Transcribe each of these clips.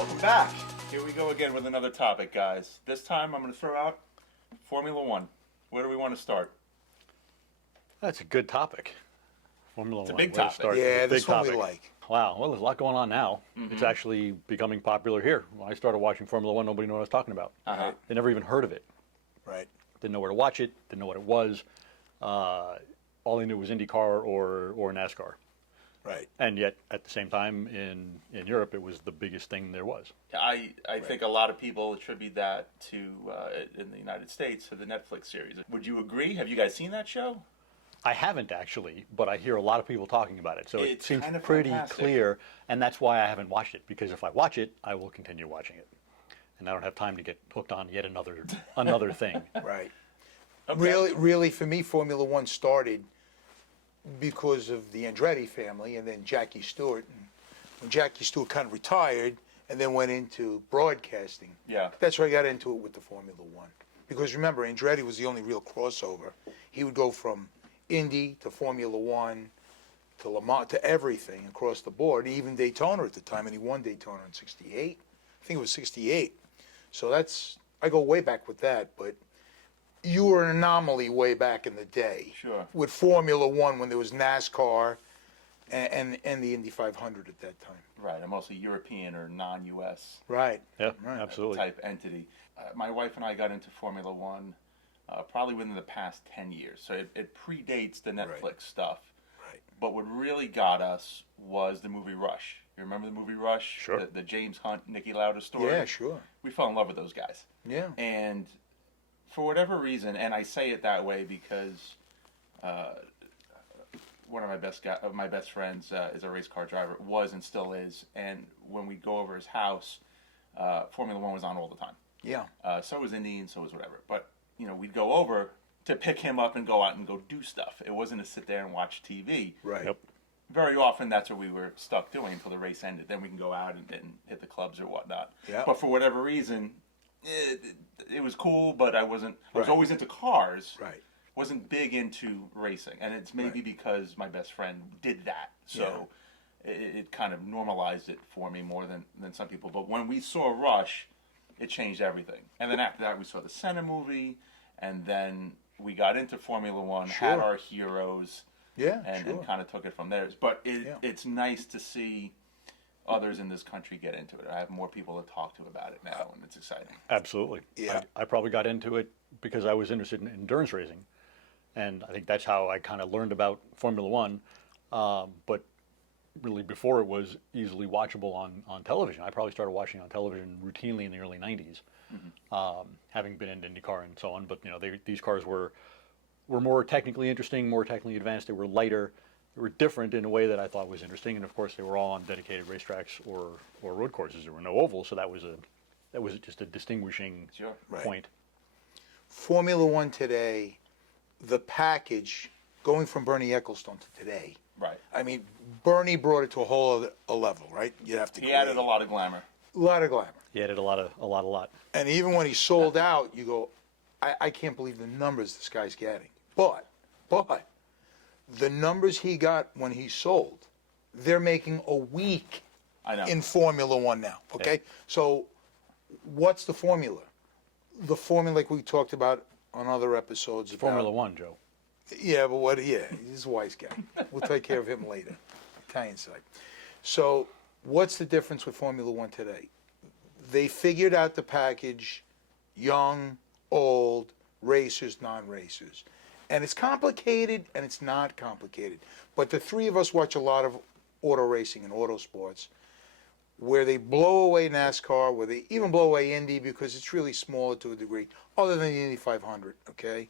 Welcome back. Here we go again with another topic, guys. This time I'm going to throw out Formula One. Where do we want to start? That's a good topic. Formula It's a One. big Where to topic. start? Yeah, It's a this big one we topic. like. Wow. Well, there's a lot going on now. It's actually becoming popular here. When I started watching Formula One, nobody knew what I was talking about. Uh-huh. They never even heard of it. Right. Didn't know where to watch it. Didn't know what it was. All they knew was IndyCar or NASCAR. Right. And yet, at the same time, in Europe, it was the biggest thing there was. I think a lot of people attribute that to, in the United States, to the Netflix series. Would you agree? Have you guys seen that show? I haven't actually, but I hear a lot of people talking about it. So it It's seems kind of pretty fantastic. clear, and that's why I haven't watched it. Because if I watch it, I will continue watching it, and I don't have time to get hooked on yet another thing. Right. Okay. Really, for me, Formula One started because of the Andretti family and then Jackie Stewart. And when Jackie Stewart kind of retired and then went into broadcasting, Yeah. that's where I got into it with the Formula One. Because remember, Andretti was the only real crossover. He would go from Indy to Formula One to Le Mans to everything across the board, even Daytona at the time, and he won Daytona in '68. I think it was '68. So I go way back with that, but you were an anomaly way back in the day. Sure. With Formula One when there was NASCAR and the Indy 500 at that time. Right, a mostly European or non-U.S. Right. Yeah, Right. absolutely. type entity. My wife and I got into Formula One probably within the past 10 years. So it predates the Netflix Right. stuff. Right. But what really got us was the movie Rush. You remember the movie Rush? Sure. The James Hunt, Niki Lauda story? Yeah, sure. We fell in love with those guys. Yeah. And for whatever reason, and I say it that way because one of my best friends is a race car driver, was and still is. And when we go over his house, Formula One was on all the time. Yeah. So was Indy and so was whatever. But, we'd go over to pick him up and go out and go do stuff. It wasn't to sit there and watch TV. Right. Yep. Very often that's what we were stuck doing until the race ended. Then we can go out and hit the clubs or whatnot. Yeah. But for whatever reason, it was cool, but I was Right. always into cars. Right. Wasn't big into racing. And it's maybe Right. because my best friend did that. So it kind of normalized it for me more than some people. But when we saw Rush, it changed everything. And then after that, we saw the Senna movie, and then we got into Formula One, had Sure. our heroes, Yeah, and sure. kind of took it from there. But Yeah. it's nice to see others in this country get into it. I have more people to talk to about it now, and it's exciting. Absolutely. Yeah. I probably got into it because I was interested in endurance racing. And I think that's how I kind of learned about Formula One. But really before it was easily watchable on television. I probably started watching on television routinely in the early 90s, having been in IndyCar and so on. But, these cars were more technically interesting, more technically advanced. They were lighter. They were different in a way that I thought was interesting. And, of course, they were all on dedicated racetracks or road courses. There were no ovals, so that was just a distinguishing Sure. Right. point. Formula One today, the package going from Bernie Ecclestone to today. Right. I mean, Bernie brought it to a whole other level, right? You'd have to. He added a lot of glamour. A lot of glamour. He added a lot. And even when he sold out, you go, I can't believe the numbers this guy's getting. But the numbers he got when he sold, they're making a week I know. in Formula One now. Okay, Yeah. So what's the formula? The formula, like we talked about on other episodes. Formula One, Joe. Yeah, but what? Yeah, he's a wise guy. We'll take care of him later. Italian side. So, what's the difference with Formula One today? They figured out the package: young, old, racers, non-racers, and it's complicated and it's not complicated. But the three of us watch a lot of auto racing and auto sports, where they blow away NASCAR, where they even blow away Indy because it's really smaller to a degree, other than the Indy 500. Okay.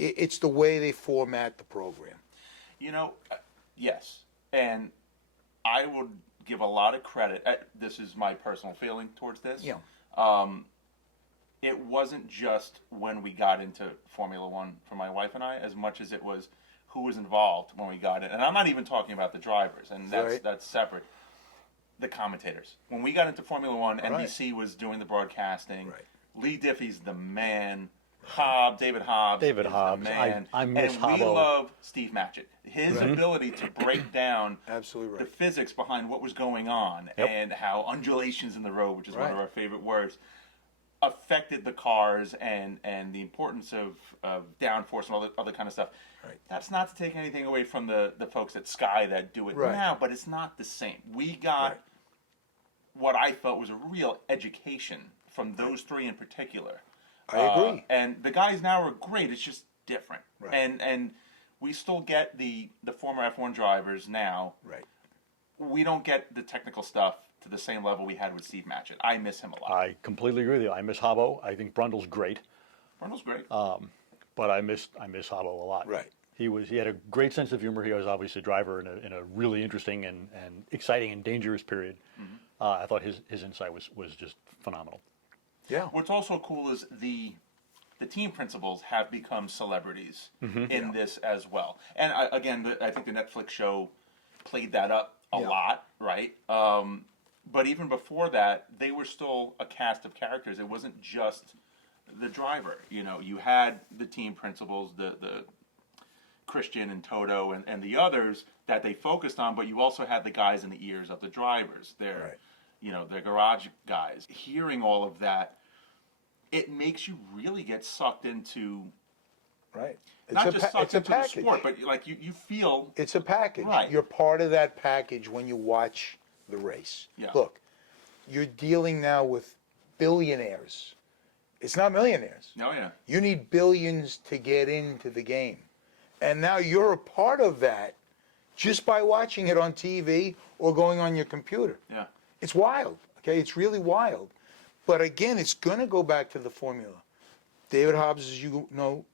It's the way they format the program. Yes. And I would give a lot of credit. This is my personal feeling towards this. Yeah. It wasn't just when we got into Formula One for my wife and I, as much as it was who was involved when we got in. And I'm not even talking about the drivers, and Right. that's separate. The commentators. When we got into Formula One, NBC was doing the broadcasting. Right. Lee Diffie's the man. David Hobbs. David is Hobbs. The man. I miss and Hobbo. we love Steve Matchett. His ability to break down Absolutely the right. physics behind what was going on Yep. and how undulations in the road, which is one of Right. our favorite words, affected the cars and the importance of downforce and all the other kind of stuff. Right. That's not to take anything away from the folks at Sky that do it Right. now, but it's not the same. We got Right. what I felt was a real education from those three in particular. I agree. And the guys now are great. It's just different. Right. And we still get the former F1 drivers now. Right. We don't get the technical stuff to the same level we had with Steve Matchett. I miss him a lot. I completely agree with you. I miss Hobbo. I think Brundle's great, Brundle's great. but I miss Hobbo a lot. Right. He had a great sense of humor. He was obviously a driver in a really interesting and exciting and dangerous period. I thought his insight was just phenomenal. Yeah. What's also cool is the team principals have become celebrities in this as well. And I think the Netflix show played that up a lot, right? But even before that, they were still a cast of characters. It wasn't just the driver. You know, you had the team principals, the Christian and Toto and the others that they focused on, but you also had the guys in the ears of the drivers. They're, their garage guys. Hearing all of that, it makes you really get sucked into Right. not just sucked it's a into the package. sport, but like you feel It's a package. Right. You're part of that package when you watch the race. Yeah. Look, you're dealing now with billionaires. It's not millionaires. Oh yeah. You need billions to get into the game. And now you're a part of that just by watching it on TV or going on your computer. Yeah. It's wild, okay? It's really wild. But again, it's going to go back to the formula. David Hobbs, as you know,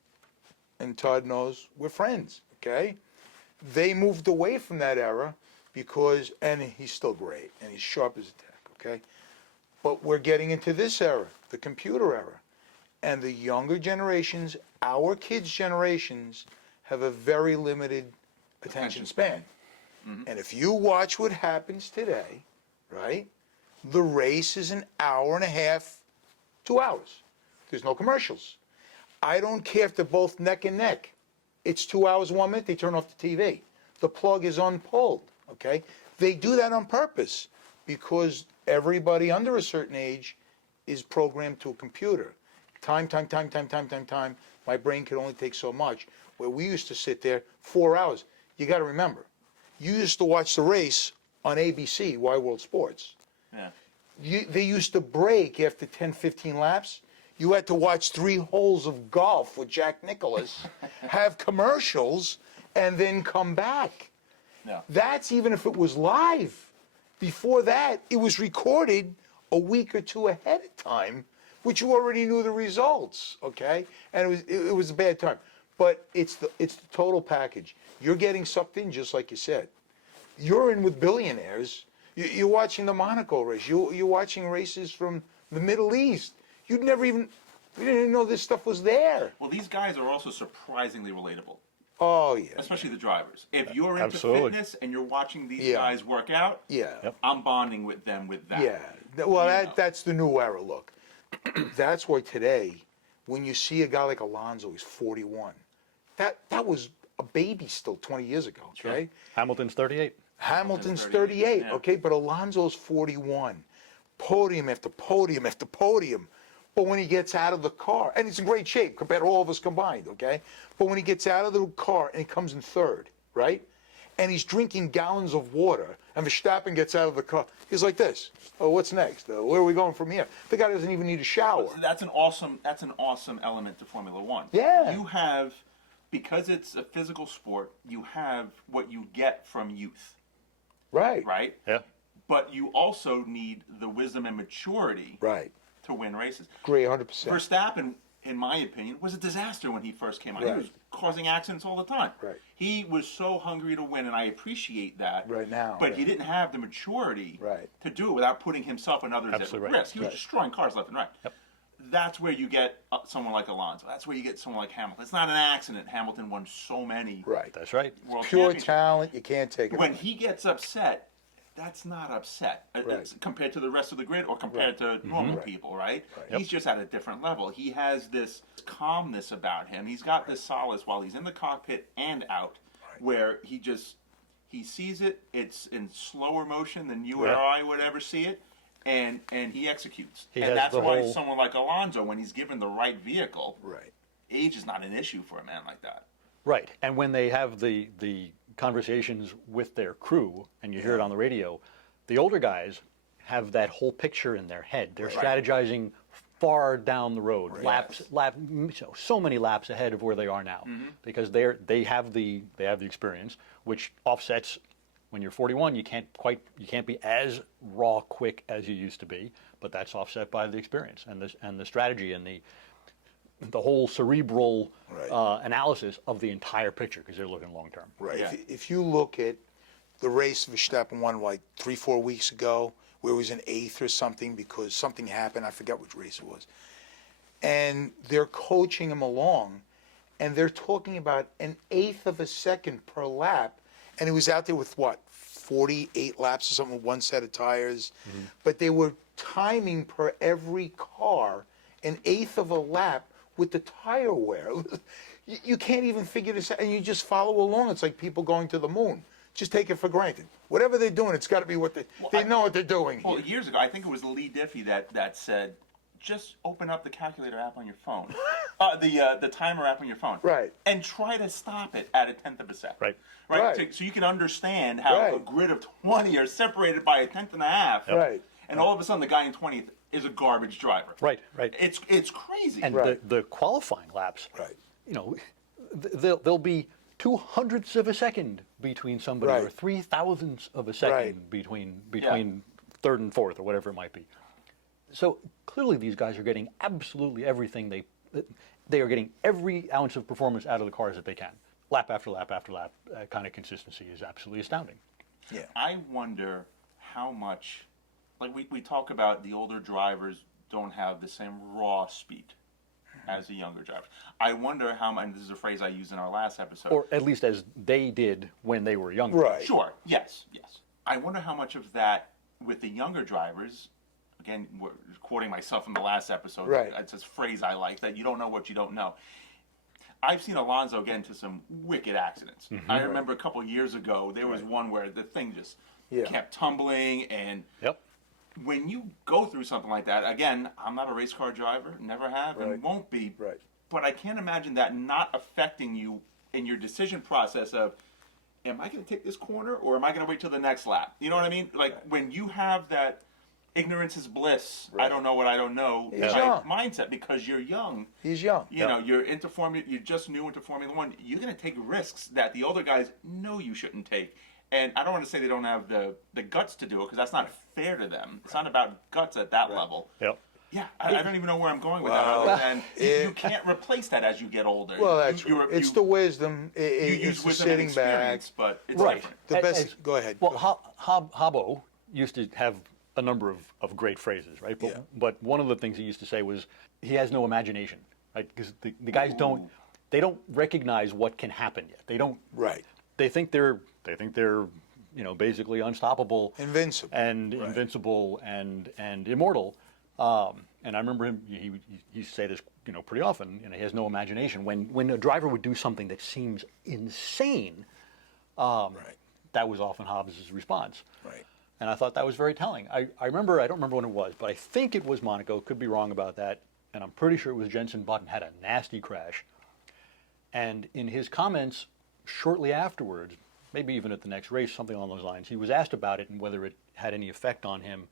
and Todd knows, we're friends, okay? They moved away from that era because, and he's still great, and he's sharp as a tack, okay? But we're getting into this era, the computer era. And the younger generations, our kids' generations, have a very limited attention span. And if you watch what happens today, right, the race is an hour and a half, 2 hours. There's no commercials. I don't care if they're both neck and neck. It's 2 hours, 1 minute, they turn off the TV. The plug is unpulled, okay? They do that on purpose because everybody under a certain age is programmed to a computer. Time. My brain can only take so much. Where we used to sit there 4 hours. You got to remember, you used to watch the race on ABC, Wide World Sports. Yeah. They used to break after 10, 15 laps. You had to watch 3 holes of golf with Jack Nicklaus, have commercials, and then come back. No. That's even if it was live. Before that, it was recorded a week or two ahead of time, which you already knew the results, okay? And it was a bad time. But it's the total package. You're getting sucked in, just like you said. You're in with billionaires. You're watching the Monaco race. You're watching races from the Middle East. We didn't even know this stuff was there. Well, these guys are also surprisingly relatable, Oh, yeah. especially the drivers. If you're into Absolutely. fitness and you're watching these Yeah. guys work out, Yeah. Yep. I'm bonding with them with that. Yeah. Well, You know. that's the new era. Look, that's why today, when you see a guy like Alonso, he's 41. That was a baby still 20 years ago, okay? Hamilton's 38. Hamilton's 38, 38, yeah. okay? But Alonso's 41. Podium after podium after podium. But when he gets out of the car, and he's in great shape compared to all of us combined, okay? But when he gets out of the car and he comes in third, right? And he's drinking gallons of water, and Verstappen gets out of the car, he's like this. Oh, what's next? Where are we going from here? The guy doesn't even need a shower. That's an awesome element to Formula One. Yeah. You have, because it's a physical sport, you have what you get from youth, Right. right? Yeah. But you also need the wisdom and maturity Right. to win races. Agree 100%. Verstappen, in my opinion, was a disaster when he first came on. Right. He was causing accidents all the time. Right. He was so hungry to win, and I appreciate that. Right now, But right. he didn't have the maturity Right. to do it without putting himself and others Absolutely at right. risk. He was Right. destroying cars left and right. Yep. That's where you get someone like Alonso. That's where you get someone like Hamilton. It's not an accident. Hamilton won so many Right. That's right. world Pure championships. talent, you can't take it When away. he gets upset, that's not upset Right. compared to the rest of the grid or compared to normal people, right? Right. He's just at a different level. He has this calmness about him. He's got this solace while he's in the cockpit and out, where he sees it. It's in slower motion than you or I would ever see it, and he executes. And that's why someone like Alonso, when he's given the right vehicle, age is not an issue for a man like that. Right, and when they have the conversations with their crew, and you hear it on the radio, the older guys have that whole picture in their head. They're strategizing far down the road, so many laps ahead of where they are now, because they have the experience, which offsets. When you're 41, you can't be as raw quick as you used to be, but that's offset by the experience and the strategy and the whole cerebral analysis of the entire picture, because they're looking long term. Right. Yeah. If you look at the race Verstappen won like 3-4 weeks ago, where he was in 8th or something because something happened, I forget which race it was, and they're coaching him along, and they're talking about an 1/8 of a second per lap, and he was out there with what, 48 laps or something with one set of tires, but they were timing per every car an 1/8 of a lap with the tire wear. You can't even figure this out, and you just follow along. It's like people going to the moon. Just take it for granted. Whatever they're doing, it's got to be what they know what they're doing. Well, years ago, I think it was Lee Diffie that said, just open up the calculator app on your phone, the timer app on your phone, and try to stop it at 1/10 of a second. Right. So you can understand how a grid of 20 are separated by 1/10 and a half. And all of a sudden, the guy in 20th is a garbage driver. Right. It's crazy. And the qualifying laps, there'll be 200ths of a second between somebody, or 3,000ths of a second between third and fourth, or whatever it might be. So clearly, these guys are getting absolutely everything they are getting every ounce of performance out of the cars that they can. Lap after lap after lap, kind of consistency is absolutely astounding. Yeah. I wonder how much, like we talk about the older drivers don't have the same raw speed as the younger drivers. I wonder how much, and this is a phrase I used in our last episode. Or at least as they did when they were younger. Right. Sure, yes. I wonder how much of that with the younger drivers, again, we're quoting myself from the last episode, it's this phrase I like, that you don't know what you don't know. I've seen Alonso get into some wicked accidents. I remember a couple of years ago, there was one where the thing just kept tumbling, and when you go through something like that, again, I'm not a race car driver, never have, and won't be, but I can't imagine that not affecting you in your decision process of, am I going to take this corner, or am I going to wait till the next lap? You know what I mean? Like, when you have that ignorance is bliss, I don't know what I don't know mindset, because you're young. He's young. You know, you're into you're just new into Formula One. You're going to take risks that the older guys know you shouldn't take. And I don't want to say they don't have the guts to do it, because that's not fair to them. It's not about guts at that level. Yeah, I don't even know where I'm going with that, other than you can't replace that as you get older. Well, it's the wisdom. You use wisdom and sitting back. But it's different. The best. Go ahead. Well, Habbo used to have a number of great phrases, right? But one of the things he used to say was he has no imagination, right? Because the guys don't recognize what can happen yet. They don't. Right. They think they're basically unstoppable, invincible, and immortal. And I remember him. He used to say this, pretty often. He has no imagination. When a driver would do something that seems insane, that was often Hobbs' response. Right. And I thought that was very telling. I remember, I don't remember when it was, but I think it was Monaco. Could be wrong about that. And I'm pretty sure it was Jenson Button had a nasty crash. And in his comments shortly afterwards, maybe even at the next race, something along those lines, he was asked about it and whether it had any effect on him.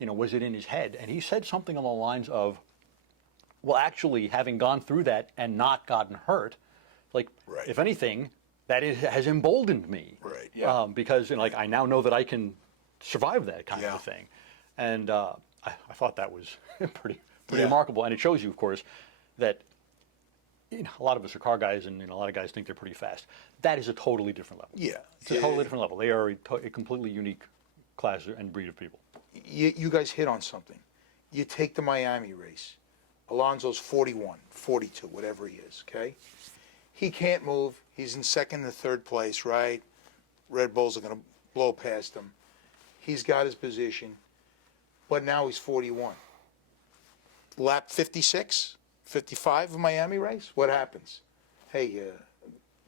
Was it in his head? And he said something along the lines of, well, actually, having gone through that and not gotten hurt, if anything, that has emboldened me. Right. Yeah. Because I now know that I can survive that kind of a thing. And I thought that was pretty remarkable. And it shows you, of course, that a lot of us are car guys, and a lot of guys think they're pretty fast. That is a totally different level. Yeah. It's a totally different level. They are a completely unique class and breed of people. You guys hit on something. You take the Miami race. Alonso's 41, 42, whatever he is, okay? He can't move. He's in second and third place, right? Red Bulls are going to blow past him. He's got his position, but now he's 41. Lap 56, 55 of Miami race. What happens? Hey,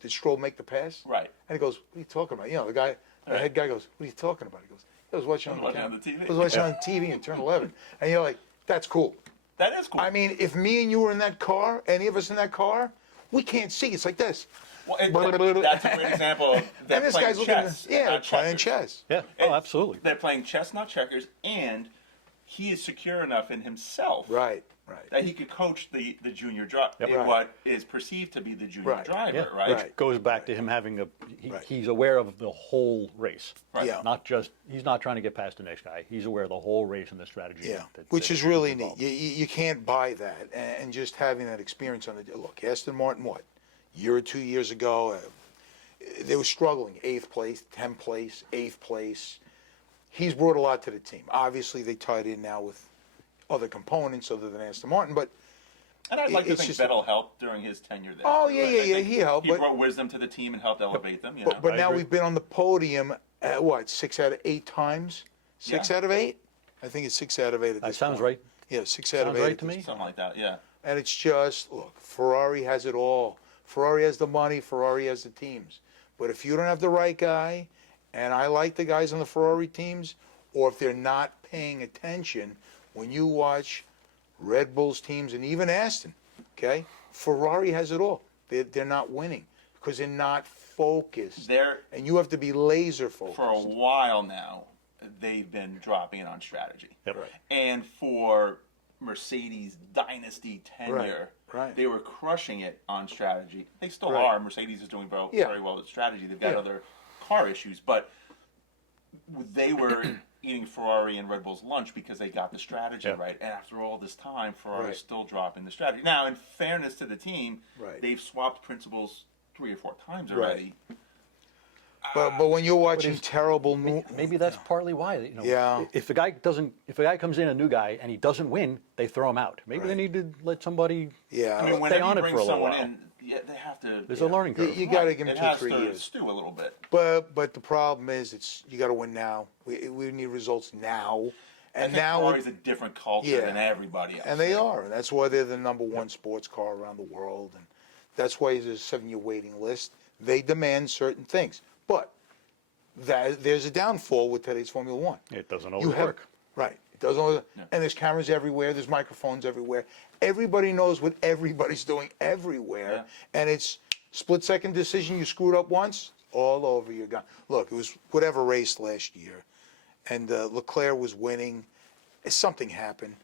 did Stroll make the pass? Right. And he goes, what are you talking about? You know, the head guy goes, what are you talking about? He goes, I was watching on the TV. I was watching on TV in turn 11. And you're like, that's cool. That is cool. I mean, if me and you were in that car, any of us in that car, we can't see. It's like this. Well, that's a great example of them And this playing guy's looking chess. at, yeah, not playing checkers. chess. Yeah. Oh, absolutely. They're playing chess, not checkers, and he is secure enough in himself Right. that he could coach the junior driver, Right. what is perceived to be the junior Right. driver, Yeah. right? Right. Goes back to him having Right. he's aware of the whole race. Right. Yeah. Not just, he's not trying to get past the next guy. He's aware of the whole race and the strategy. Yeah, that- which that is really is neat. involved. You can't buy that, and just having that experience on the look. Aston Martin, what, year or 2 years ago, they were struggling. 8th place, 10th place, 8th place. He's brought a lot to the team. Obviously, they tied in now with other components other than Aston Martin, but And I'd like to It's think just- Vettel helped during his tenure there. Oh, too. yeah, I yeah, think he helped, He but- brought wisdom to the team and helped elevate them. You know? but I now agree. we've been on the podium what, 6 out of 8 times? 6 Yeah. out of 8? I think it's 6 out of 8 at That this sounds point. right. Yeah, 6 out of Sounds 8. right at to this me. Something like that, yeah. And it's just, look, Ferrari has it all. Ferrari has the money, Ferrari has the teams. But if you don't have the right guy, and I like the guys on the Ferrari teams, or if they're not paying attention, when you watch Red Bull's teams and even Aston, okay, Ferrari has it all. They're not winning because they're not focused. They're, And you have to be laser focused. for a while now, they've been dropping it on strategy. Yep. Right. And for Mercedes' dynasty tenure, right. they were crushing it on strategy. They still Right. are. Mercedes is doing very, Yeah. very well with strategy. They've got Yeah. other car issues, but they were eating Ferrari and Red Bull's lunch because they got the strategy Yeah. right. And after all this time, Ferrari's Right. still dropping the strategy. Now, in fairness to the team, Right. they've swapped principals 3 or 4 times already. But when you're watching is- terrible Maybe that's partly why. Yeah. If a guy comes in, a new guy, and he doesn't win, they throw him out. Maybe they Right. need to let somebody yeah. I mean, stay whenever on you it bring for a little someone while. in, yeah, they have to. There's a learning You, curve. you got to give It them 2, has 3 to years. stew a little bit. But the problem is, you got to win now. We need results now, I and think now Ferrari's a different culture Yeah. than everybody else. and they are. And that's why they're the number 1 sports car around the world, and that's why there's a 7-year waiting list. They demand certain things, but there's a downfall with today's Formula One. It doesn't You always have work. right. It doesn't always, and there's cameras everywhere. There's microphones everywhere. Everybody knows what everybody's doing everywhere, Yeah. and it's split-second decision. You screwed up once, all over. You're gone. Look, it was whatever race last year, and Leclerc was winning. Something happened,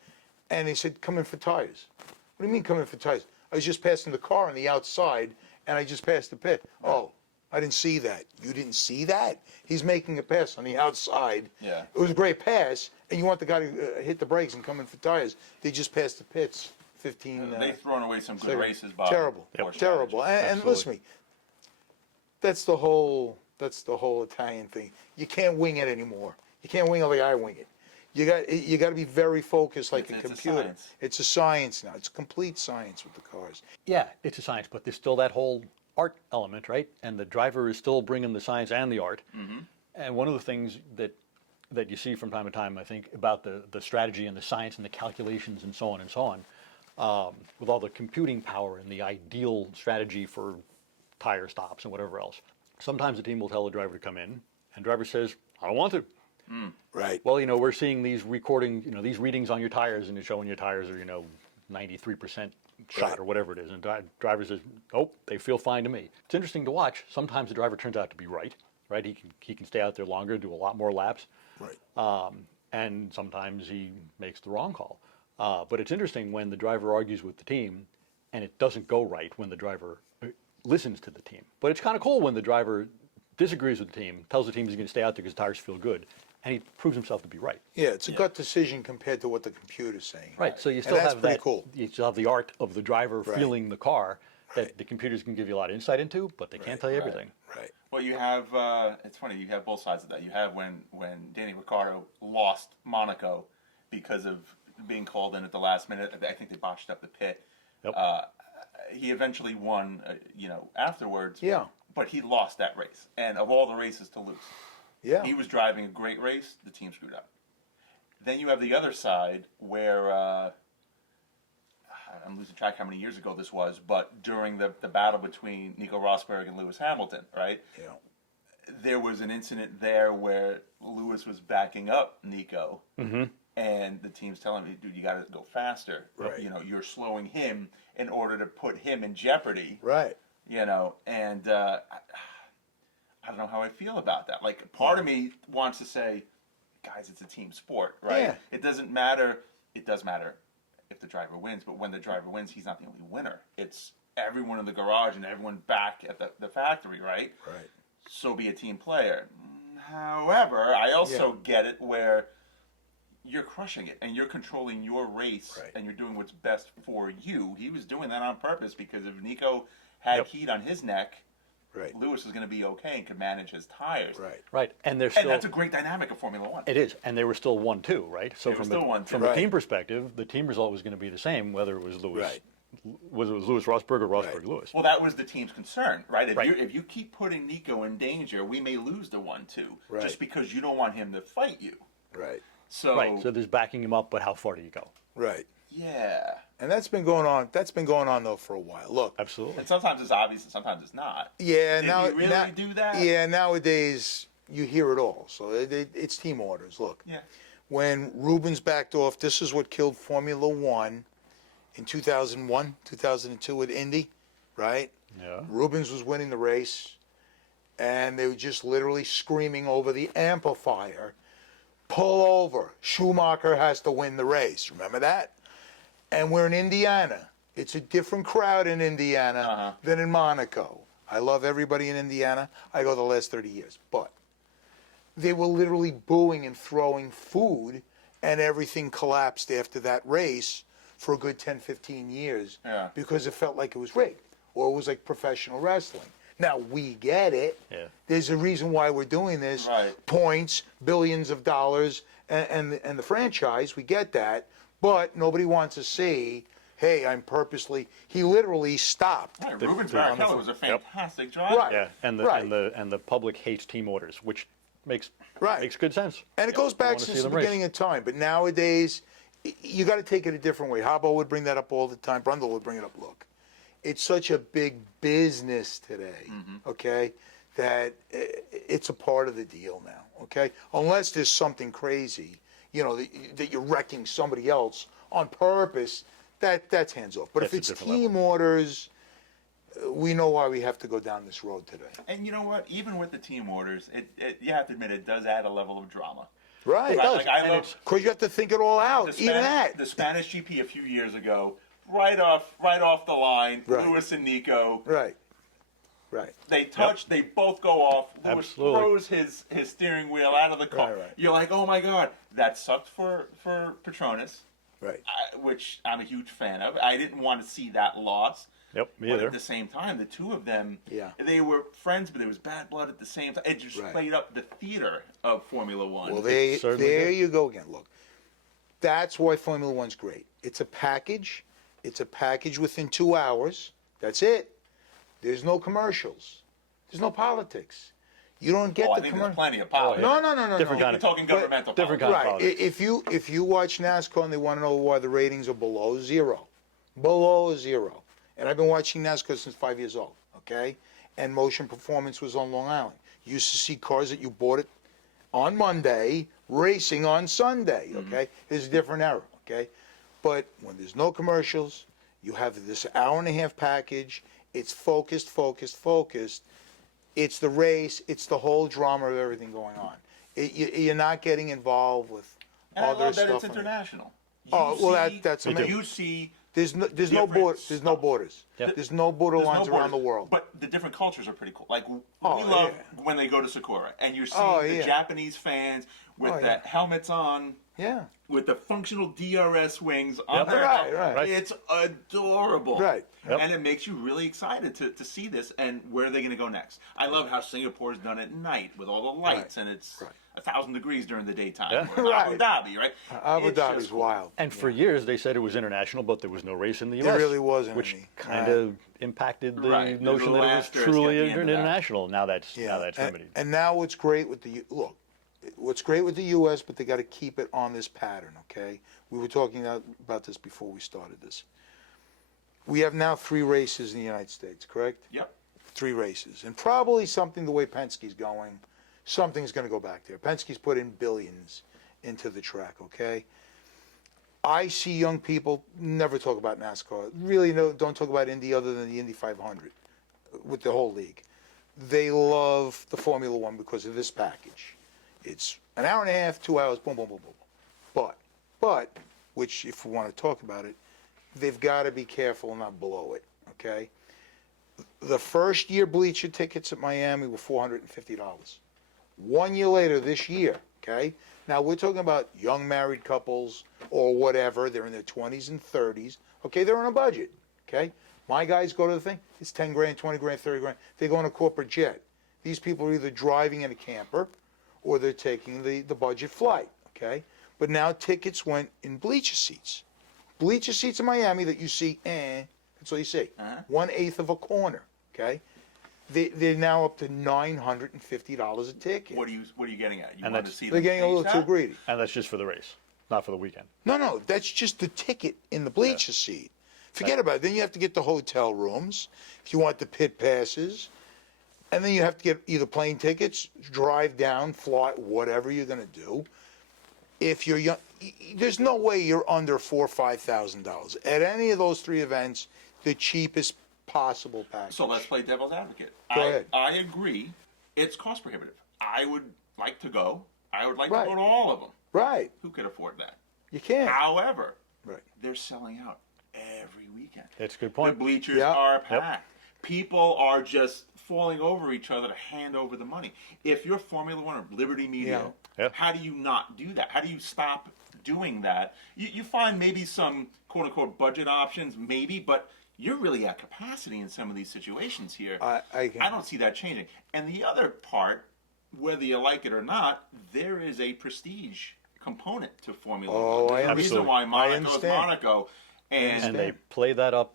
and he said, "Come in for tires." What do you mean, come in for tires? I was just passing the car on the outside, and I just passed the pit. Oh, I didn't see that. You didn't see that? He's making a pass on the outside. Yeah. It was a great pass, and you want the guy to hit the brakes and come in for tires. They just passed the pits. 15. They've thrown away some good seconds. races, Bob. Terrible, Poor terrible. strategy. And listen to me. That's the whole Italian thing. You can't wing it anymore. You can't wing it like I wing it. You got to be very focused like a It's a computer. science. It's a science now. It's a complete science with the cars. Yeah, it's a science, but there's still that whole art element, right? And the driver is still bringing the science and the art. Mm-hmm. And one of the things that you see from time to time, I think, about the strategy and the science and the calculations and so on, with all the computing power and the ideal strategy for tire stops and whatever else. Sometimes the team will tell the driver to come in, and the driver says, "I don't want to." Right. Well, we're seeing these these readings on your tires, and it's showing your tires are, 93% shot Right. or whatever it is. And driver says, "Nope, they feel fine to me." It's interesting to watch. Sometimes the driver turns out to be right? He can stay out there longer, do a lot more laps. Right. And sometimes he makes the wrong call. But it's interesting when the driver argues with the team, and it doesn't go right when the driver listens to the team. But it's kind of cool when the driver disagrees with the team, tells the team he's going to stay out there because the tires feel good, and he proves himself to be right. Yeah, it's a gut decision compared to what the computer's saying. Right. So you And still that's have pretty that. cool. You still have the art of the driver Right. feeling the car that Right. the computers can give you a lot of insight into, but they can't tell you Right. everything. Right. Well, you have, it's funny, you have both sides of that. You have when Danny Ricciardo lost Monaco because of being called in at the last minute. I think they botched up the pit. Yep. He eventually won, afterwards. Yeah. But he lost that race. And of all the races to lose, Yeah. He was driving a great race. The team screwed up. Then you have the other side where I'm losing track how many years ago this was, but during the battle between Nico Rosberg and Lewis Hamilton, right? Yeah. There was an incident there where Lewis was backing up Nico, and the team's telling me, dude, you got to go faster. Right. You know, you're slowing him in order to put him in jeopardy. Right. You know, and I don't know how I feel about that. Like, part of me wants to say, guys, it's a team sport, right? Yeah. It doesn't matter. It does matter if the driver wins, but when the driver wins, he's not the only winner. It's everyone in the garage and everyone back at the factory, right? Right. So be a team player. However, I also get it where you're crushing it and you're controlling your race Right. and you're doing what's best for you. He was doing that on purpose because if Nico had heat on his neck, Right. Lewis was going to be okay and could manage his tires. Right. Right, and they're And still. that's a great dynamic of Formula One. It is, and they were still 1-2, right? So They were from still a, 1-2. from Right. a team perspective, the team result was going to be the same, whether it was Lewis, Right. was Lewis Rosberg or Rosberg Right. Lewis. Well, that was the team's concern, right? Right. If you keep putting Nico in danger, we may lose the 1-2 Right. just because you don't want him to fight you. Right. So, Right, so there's backing him up, but how far do you go? Right. yeah. And that's been going on. That's been going on though for a while. Look. Absolutely. And sometimes it's obvious and sometimes it's not. Yeah. Did now. you really now- do that? Yeah. Nowadays, you hear it all. So it's team orders. Look. Yeah. When Rubens backed off, this is what killed Formula One in 2001, 2002 with Indy, right? Yeah. Rubens was winning the race, and they were just literally screaming over the amplifier, pull over, Schumacher has to win the race. Remember that? And we're in Indiana. It's a different crowd in Indiana than in Monaco. I love everybody in Indiana. I go the last 30 years. But they were literally booing and throwing food, and everything collapsed after that race for a good 10, 15 years because it felt like it was rigged or it was like professional wrestling. Now, we get it. Yeah. There's a reason why we're doing this. Right. Points, billions of dollars, and the franchise, we get that. But nobody wants to see, hey, I'm purposely, he literally stopped. Right. Rubens Barrichello was a fantastic driver. Right. Yeah, and the public hates team orders, which makes good sense. And it goes back wanna see since the them race. beginning of time. But nowadays, you got to take it a different way. Habbo would bring that up all the time. Brundle would bring it up. Look, it's such a big business today, okay, that it's a part of the deal now, okay? Unless there's something crazy, you know, that you're wrecking somebody else on purpose, that's hands off. But if That's a it's different team orders, we know why we have to go down this road today. And you know what? Even with the team orders, you have to admit it does add a level of drama. Right. does. Like, I And love Because you have to think it all out, the even that. The Spanish GP a few years ago, right off the line, Right. Lewis and Nico. Right. Right. They touch, they both go off. Lewis Absolutely. throws his steering wheel out of the car. Right. You're like, oh my God, that sucked for Petronas, Right. which I'm a huge fan of. I didn't want to see that loss. Yep, me But either. at the same time, the two of them, Yeah. they were friends, but there was bad blood at the same time. It just Right. played up the theater of Formula One. Well, certainly there did. you go again. Look, that's why Formula One's great. It's a package. It's a package within 2 hours. That's it. There's no commercials. There's no politics. You don't get I the think there's commercial. plenty of politics. No. Different no. kind We're talking governmental different politics. kind of Right. politics. If you watch NASCAR and they want to know why the ratings are below zero, and I've been watching NASCAR since 5 years old. Okay, and Motion Performance was on Long Island. You used to see cars that you bought it on Monday, racing on Sunday. Okay, there's a different era. Okay, but when there's no commercials, you have this hour-and-a-half package. It's focused. It's the race. It's the whole drama of everything going on. You're not getting involved with And I other love that stuff. it's international. Oh, You well, see- that's Me too. amazing. You see There's no different borders. There's no stuff. borders. Yep. There's no border there's no lines around the borders, world. But the different cultures are pretty cool. Like, we Oh, love yeah. when they go to Sakura, and you're seeing Oh, the yeah. Japanese fans with Oh, the yeah. helmets on, Yeah. with the functional DRS wings on Yep. there. Right. It's adorable. Right. Yep. And it makes you really excited to see this and where are they going to go next. I love how Singapore's done at night with all the lights and it's 1,000 degrees during the daytime. Yeah. Or Abu Dhabi, right? Abu It's Dhabi's just cool. wild. And for years they said it was international, but there was no race in the U.S. There really wasn't which any. kind of impacted the Right. notion There's a that it was asterisk truly at the end of that. international. Now that's And, remedied. and now what's great with the look, what's great with the U.S., but they got to keep it on this pattern. Okay, we were talking about this before we started this. We have now 3 races in the United States, correct? Yep. 3 races, and probably something the way Penske's going, something's going to go back there. Penske's put in billions into the track. Okay. I see young people never talk about NASCAR. Really, don't talk about Indy other than the Indy 500 with the whole league. They love the Formula One because of this package. It's an hour and a half, 2 hours, boom, boom, boom, boom. But, which if we want to talk about it, they've got to be careful and not blow it. Okay. The first year bleacher tickets at Miami were $450. 1 year later, this year. Okay. Now we're talking about young married couples or whatever. They're in their 20s and 30s. Okay, they're on a budget. Okay, my guys go to the thing. It's 10 grand, 20 grand, 30 grand. They go on a corporate jet. These people are either driving in a camper or they're taking the budget flight. Okay, but now tickets went in bleacher seats. Bleacher seats in Miami that you see, that's all you see. 1/8 of a corner. Okay. They're now up to $950 a ticket. What are you getting at? You And want to that's- see They're them getting a change little that? too greedy. And that's just for the race, not for the weekend. No, that's just the ticket in the bleacher seat. Forget about it. Then you have to get the hotel rooms if you want the pit passes. And then you have to get either plane tickets, drive down, fly, whatever you're going to do. If you're young, there's no way you're under $4,000 or $5,000 at any of those 3 events. The cheapest possible package. So let's play devil's advocate. Go ahead. I agree. It's cost prohibitive. I would like to go. I would like Right. to go to all of them. Right. Who could afford that? You can't. However, Right. they're selling out every weekend. That's a good The point. bleachers Yeah. are packed. People are just falling over each other to hand over the money. If you're Formula One or Liberty Media, Yeah. how do you not do that? How do you stop doing that? You find maybe some quote unquote budget options, maybe, but you're really at capacity in some of these situations here. I don't see that changing. And the other part, whether you like it or not, there is a prestige component to Formula Oh, One. I There's a understand. reason why I Monaco is understand. Monaco. And they play that up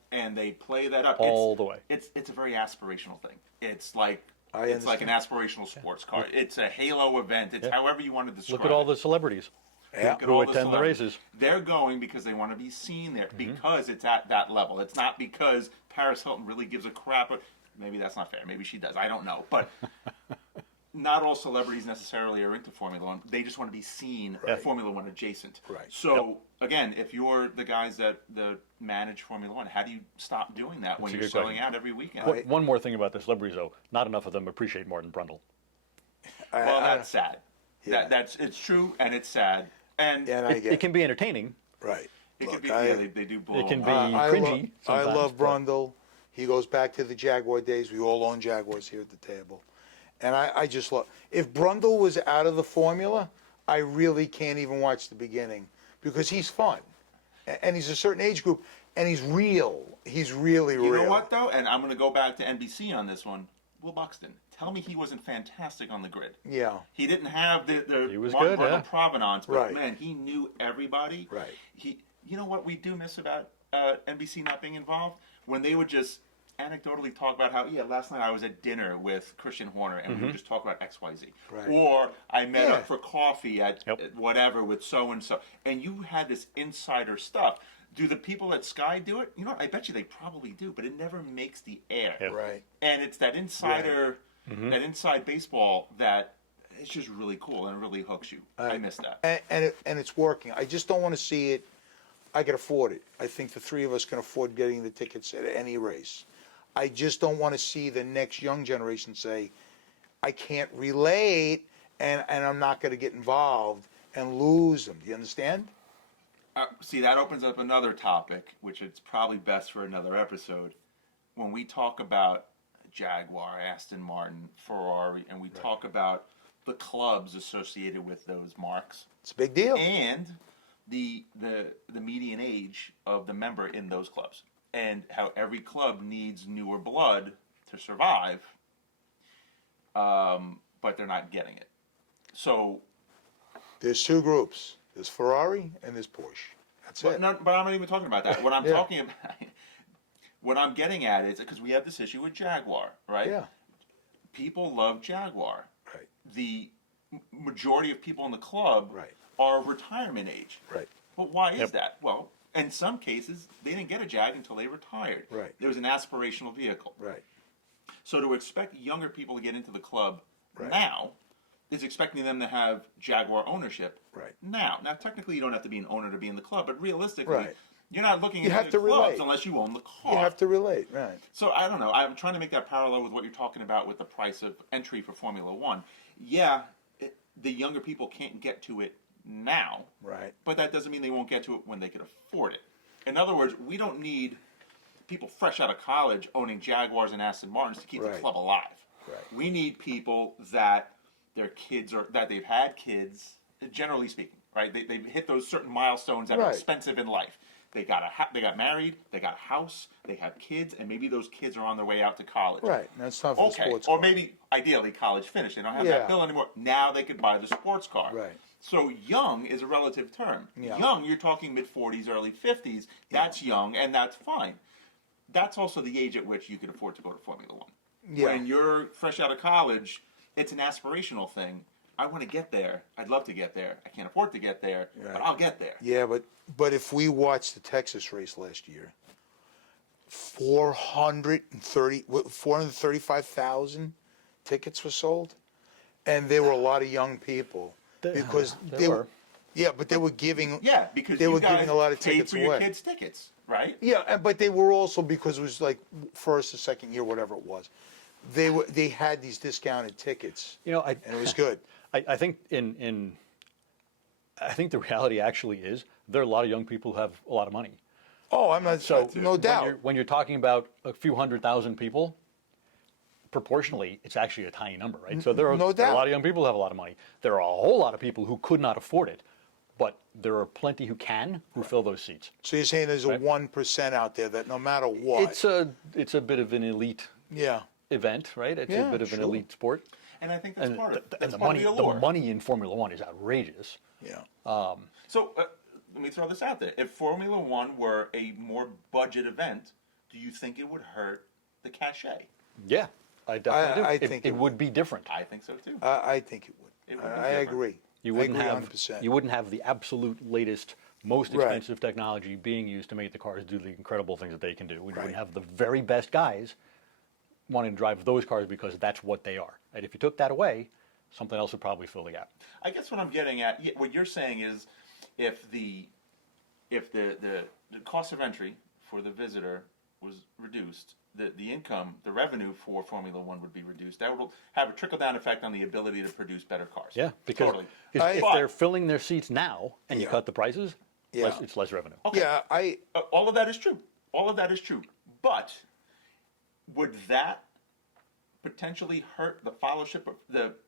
all the way. It's a very aspirational thing. It's like I it's like an aspirational sports car. It's a halo event. It's however you want to describe Look at all it. the celebrities Yeah. Look at who all attend the celebrities. races. They're going because they want to be seen there, Mm-hmm. because it's at that level. It's not because Paris Hilton really gives a crap. Maybe that's not fair. Maybe she does. I don't know. But not all celebrities necessarily are into Formula One. They just want to be seen Formula One adjacent. Right. So, again, if you're the guys that manage Formula One, how do you stop doing that when a you're good selling question. out every weekend? One more thing about the celebrities, though. Not enough of them appreciate Martin Brundle. Well, that's sad. Yeah. It's true and it's sad. And And I It, get it can be entertaining. right. it Look, could be, I- they do blow It can them be up. I cringy. I sometimes, love but- Brundle. He goes back to the Jaguar days. We all own Jaguars here at the table. And I just love, if Brundle was out of the formula, I really can't even watch the beginning because he's fun. And he's a certain age group and he's real. He's really real. You know what, though? And I'm going to go back to NBC on this one. Will Buxton. Tell me he wasn't fantastic on the grid. Yeah. He didn't have the He was Martin good, Brundle yeah. provenance, but Right. man, he knew everybody. Right. You know what we do miss about NBC not being involved? When they would just anecdotally talk about how, last night I was at dinner with Christian Horner and we would just talk about XYZ. Right. Or I met Yeah. up for coffee at whatever with so-and-so. And you had this insider stuff. Do the people at Sky do it? You know what? I bet you they probably do, but it never makes the air. Yeah. Right. And it's that insider, that inside baseball that it's just really cool and it really hooks you. I miss that. And it's working. I just don't want to see it. I can afford it. I think the three of us can afford getting the tickets at any race. I just don't want to see the next young generation say, I can't relate and I'm not going to get involved and lose them. Do you understand? See, that opens up another topic, which it's probably best for another episode. When we talk about Jaguar, Aston Martin, Ferrari, and we talk about the clubs associated with those marks, It's a big deal. and the median age of the member in those clubs, and how every club needs newer blood to survive, but they're not getting it. So, There's two groups. There's Ferrari and there's Porsche. That's it. but I'm not even talking about that. What I'm Yeah. talking about, what I'm getting at is because we have this issue with Jaguar, right? Yeah. People love Jaguar. Right. The majority of people in the club Right. are retirement age. Right. But why is Yep. that? Well, in some cases, they didn't get a Jag until they retired. Right. There was an aspirational vehicle. Right. So to expect younger people to get into the club Right. now is expecting them to have Jaguar ownership Right. now. Now, technically, you don't have to be an owner to be in the club, but realistically, Right. you're not looking You into have the to clubs relate. unless you own the car. You have to relate. Right. So I don't know. I'm trying to make that parallel with what you're talking about with the price of entry for Formula One. Yeah, the younger people can't get to it now, Right. but that doesn't mean they won't get to it when they can afford it. In other words, we don't need people fresh out of college owning Jaguars and Aston Martins to keep the Right. club alive. Right. We need people that their kids are that they've had kids. Generally speaking, right? They've hit those certain milestones that are Right. expensive in life. They got married, they got a house, they have kids, and maybe those kids are on their way out to college. Right. That's not for the Okay, sports or car. maybe ideally college finished. They don't have Yeah. that bill anymore. Now they could buy the sports car. Right. So young is a relative term. Yeah. Young, you're talking mid 40s, early 50s. That's young, and that's fine. That's also the age at which you could afford to go to Formula One. Yeah. When you're fresh out of college, it's an aspirational thing. I want to get there. I'd love to get there. I can't afford to get there, Right. but I'll get there. Yeah, but if we watched the Texas race last year, 435,000 tickets were sold, and there were a lot of young people because There were. Yeah, but they were giving. Yeah, because they you were guys giving a lot of paid tickets for your away. kids' tickets, right? Yeah, but they were also because it was like first or second year, whatever it was. They had these discounted tickets, You know, and it was good. I think I think the reality actually is there are a lot of young people who have a lot of money. Oh, I'm not So no doubt. when you're talking about a few 100,000 people, proportionally, it's actually a tiny number, right? So there are, No there are a doubt. lot of young people who have a lot of money. There are a whole lot of people who could not afford it, but there are plenty who can, who fill those seats. So you're saying there's a Right. 1% out there that no matter what, It's a bit of an elite yeah, event, right? It's Yeah, a bit of an sure. elite sport. And I think that's And, part of and that's the part money, of the the allure. money in Formula One is outrageous. yeah. So let me throw this out there: if Formula One were a more budget event, do you think it would hurt the cachet? Yeah, I definitely do. I It- think it it would be different. I think so too. I think it would. It would be I different. agree. You I wouldn't agree have 100%. you wouldn't have the absolute latest, most Right. expensive technology being used to make the cars do the incredible things that they can do. We Right. wouldn't have the very best guys wanting to drive those cars because that's what they are. And if you took that away, something else would probably fill the gap. I guess what I'm getting at, what you're saying is, if the cost of entry for the visitor was reduced, the income, the revenue for Formula One would be reduced. That would have a trickle down effect on the ability to produce better cars. Yeah, because totally. if But- they're filling their seats now and you Yeah. cut the prices, Yeah. it's less revenue. Okay. Yeah, All of that is true. All of that is true. But would that potentially hurt the followership of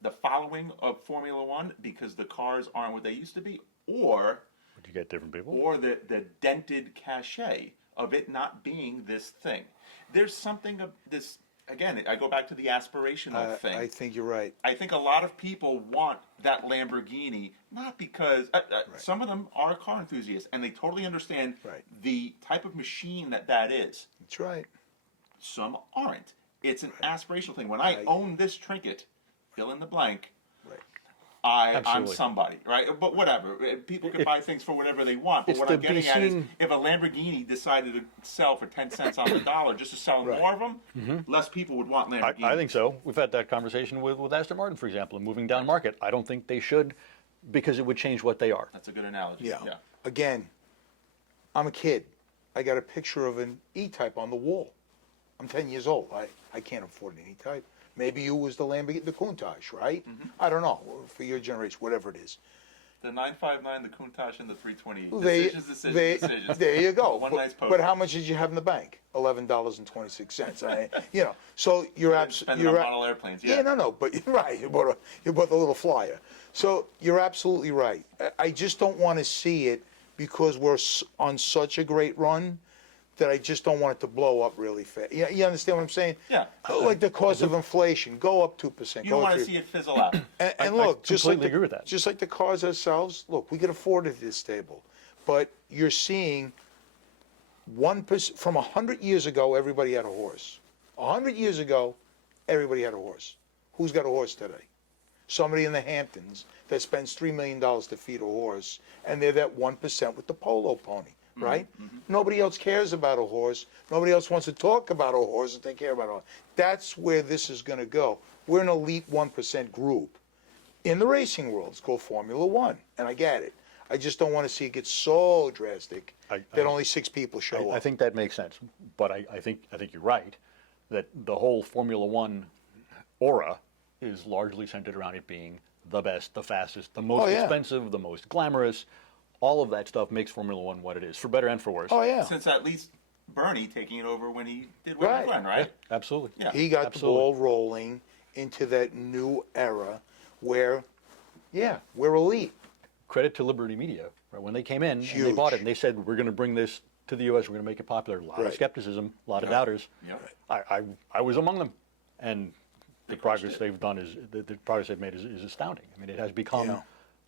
the following of Formula One because the cars aren't what they used to be, or Would you get different people? the dented cachet of it not being this thing? There's something of this. Again, I go back to the aspirational thing. I think you're right. I think a lot of people want that Lamborghini, not because some of them are car enthusiasts and they totally understand Right. the type of machine that is. That's right. Some aren't. It's an aspirational thing. When I Right. own this trinket, fill in the blank, Right. I'm Absolutely. somebody, right? But whatever. People can buy things for whatever they want. But It's what the I'm getting at is, seen- if a Lamborghini decided to sell for 10 cents on the dollar just to sell Right. more of them, less people would want Lamborghinis. I think so. We've had that conversation with Aston Martin, for example, and moving down market. I don't think they should because it would change what they are. That's a good analogy. Yeah. Again, I'm a kid. I got a picture of an E-Type on the wall. I'm 10 years old. I can't afford an E-Type. Maybe you was the Lamborghini, the Countach, right? I don't know, for your generation, whatever it is. The 959, the Countach, and the 320. They- Decisions. There you go. One but, nice post. but how much did you have in the bank? $11.26. So you're Spending absolutely on model airplanes. Yeah, no, but you're right. You bought the little flyer. So you're absolutely right. I just don't want to see it because we're on such a great run that I just don't want it to blow up really fast. You understand what I'm saying? Yeah. Like the cost of inflation, go up 2%. You go don't up want to 3%. see it fizzle out. And look, just like completely agree with that. just like the cars ourselves, look, we can afford it at this table. But you're seeing 1% from 100 years ago, everybody had a horse. 100 years ago, everybody had a horse. Who's got a horse today? Somebody in the Hamptons that spends $3 million to feed a horse, and they're that 1% with the polo pony, right? Nobody else cares about a horse. Nobody else wants to talk about a horse if they care about a horse. That's where this is going to go. We're an elite 1% group. In the racing world, it's called Formula One, and I get it. I just don't want to see it get so drastic that only 6 people show up. I think that makes sense, but I think you're right that the whole Formula One aura is largely centered around it being the best, the fastest, the most expensive, the most glamorous. All of that stuff makes Formula One what it is, for better and for worse. Oh, yeah. Since at least Bernie taking it over when he did Win Right. Glen, right? Absolutely. Yeah. He got Absolutely. the ball rolling into that new era where, we're elite. Credit to Liberty Media, right? When they came in and they bought it, and they said, we're going to bring this to the U.S., we're going to make it popular. A lot of skepticism, a lot of doubters. Yep. I was among them, and the crushed progress it. they've done is the progress they've made is astounding. I mean, it has become Yeah.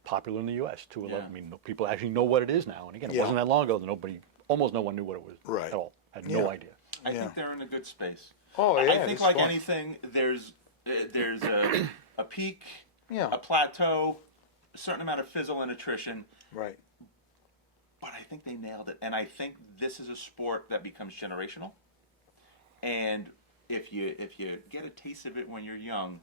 popular in the U.S. to a level. Yeah. I mean, people actually know what it is now. And again, it Yeah. wasn't that long ago that almost no one knew what it was Right. at all. Had Yeah. no idea. I Yeah. think they're in a good space. Oh, I yeah, think it's like fun. anything, there's a peak, Yeah. a plateau, a certain amount of fizzle and attrition. Right. But I think they nailed it, and I think this is a sport that becomes generational. And if you get a taste of it when you're young,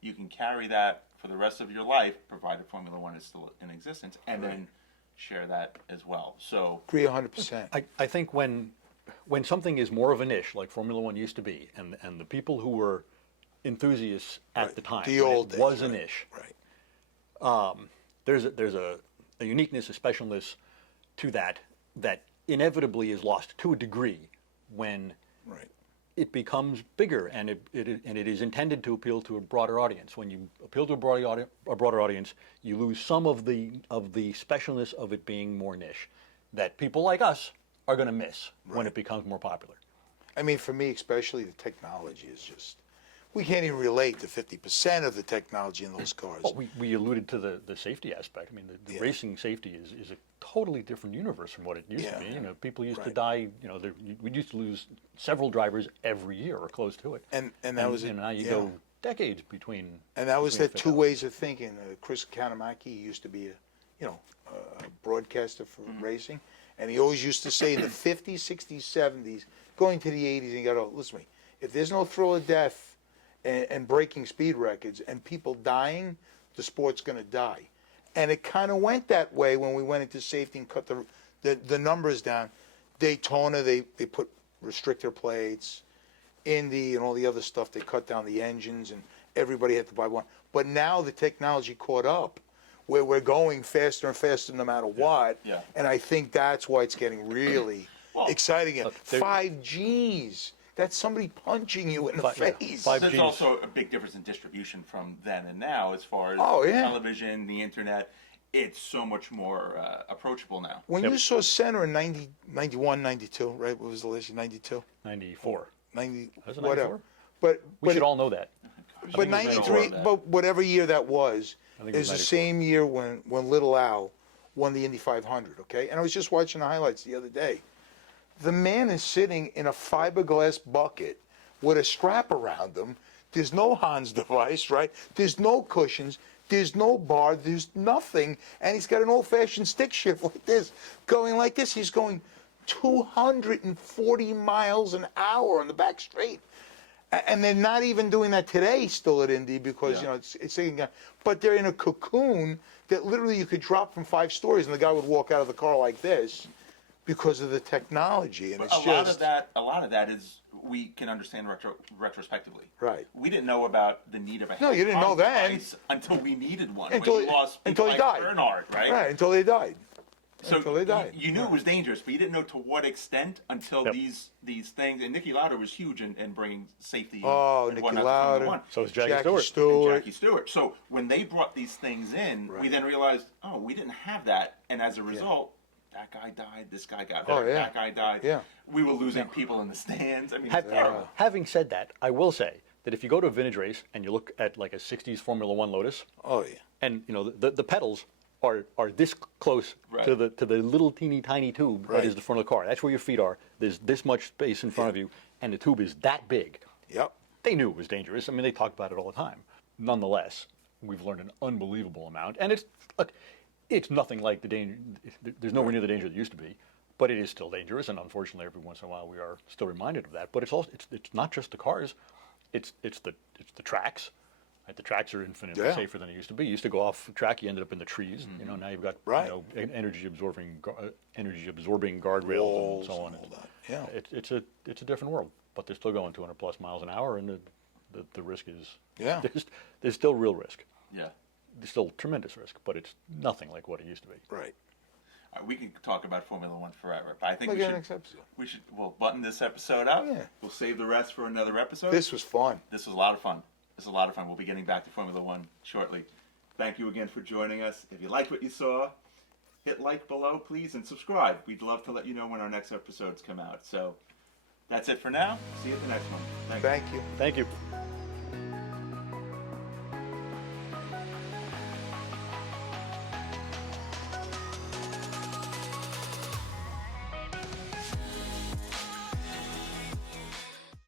you can carry that for the rest of your life, provided Formula One is still in existence, and then share that as well. So Agree 100%. I think when something is more of a niche, like Formula One used to be, and the people who were enthusiasts at Right. the time, The when old it days, was a right. niche. Right. There's a uniqueness, a specialness to that inevitably is lost to a degree when Right. it becomes bigger and it is intended to appeal to a broader audience. When you appeal to a broader audience, you lose some of the specialness of it being more niche that people like us are going to miss when it becomes more popular. I mean, for me, especially, the technology is just, we can't even relate to 50% of the technology in those cars. Well, we alluded to the safety aspect. I mean, the racing safety is a totally different universe from what it used to be. You know, people used to die. You know, we used to lose several drivers every year or close to it. And that was it. And now you go decades between. And that was between the two ways of thinking. Chris Kanamaki used to be a broadcaster for racing, and he always used to say in the 50s, 60s, 70s, going to the 80s, and you got to listen to me. If there's no thrill of death and breaking speed records and people dying, the sport's going to die. And it kind of went that way when we went into safety and cut the numbers down. Daytona, they put restrictor plates. Indy and all the other stuff, they cut down the engines and everybody had to buy one. But now the technology caught up where we're going faster and faster no matter what. Yeah. And I think that's why it's getting really exciting. look, 5Gs. That's somebody punching you in the face. there's also a big difference in distribution from then and now as far as television, the internet. It's so much more approachable now. When you saw Center in 90, 91, 92, right? What was the last year? 92? 94. 90, Was it whatever. 94? But We should all know that. But think it was 93, 94. but whatever year that was, I think it was is the 94. same year when Little Al won the Indy 500, okay? And I was just watching the highlights the other day. The man is sitting in a fiberglass bucket with a strap around him. There's no Hans device, right? There's no cushions. There's no bar. There's nothing. And he's got an old-fashioned stick shift like this, going like this. He's going 240 miles an hour on the back straight. And they're not even doing that today still at Indy because, it's taking, but they're in a cocoon that literally you could drop from 5 stories and the guy would walk out of the car like this because of the technology, and But it's a lot of that is we can understand retrospectively. Right. We didn't know about the need of a No, you didn't know then. device until we needed one. Until when you lost until people he like died. Bernard, right? right until they died. So until they died. you knew it was dangerous, but you didn't know to what extent until these things. And Nicky Lauda was huge in bringing safety. Oh, and Nicky whatnot to Formula Lauda. One. So is Jackie And Stewart. Jackie Stewart. So when they brought these things in, we Right. then realized, oh, we didn't have that, and as a result. That guy died. This guy got hurt. Oh, yeah. That guy died. Yeah. We were losing people in the stands. I mean, it's terrible. Having said that, I will say that if you go to a vintage race and you look at like a 60s Formula One Lotus, Oh yeah. and you know the pedals are this close Right. to the little teeny tiny tube Right. that is the front of the car. That's where your feet are. There's this much space in front of you, and the tube is that big. Yep. They knew it was dangerous. I mean, they talked about it all the time. Nonetheless, we've learned an unbelievable amount, and it's nothing like the danger. There's nowhere near the danger that used to be, but it is still dangerous, and unfortunately, every once in a while, we are still reminded of that. But it's also it's not just the cars, it's the tracks. Right? The tracks are infinitely Yeah. safer than it used to be. You used to go off track, you ended up in the trees. You know, now you've got Right. energy absorbing guardrails Walls and so on. and all that. Yeah. It's a different world, but they're still going 200 plus miles an hour, and the risk is Yeah. there's still real risk. Yeah. There's still tremendous risk, but it's nothing like what it used to be. Right. All right, we can talk about Formula One forever, but I think Look we at should. the next episode. We'll button this episode up. Yeah. We'll save the rest for another episode. This was fun. This was a lot of fun. We'll be getting back to Formula One shortly. Thank you again for joining us. If you liked what you saw, hit like below, please, and subscribe. We'd love to let you know when our next episodes come out. So that's it for now. See you at the next one. Thanks. Thank you. Thank you.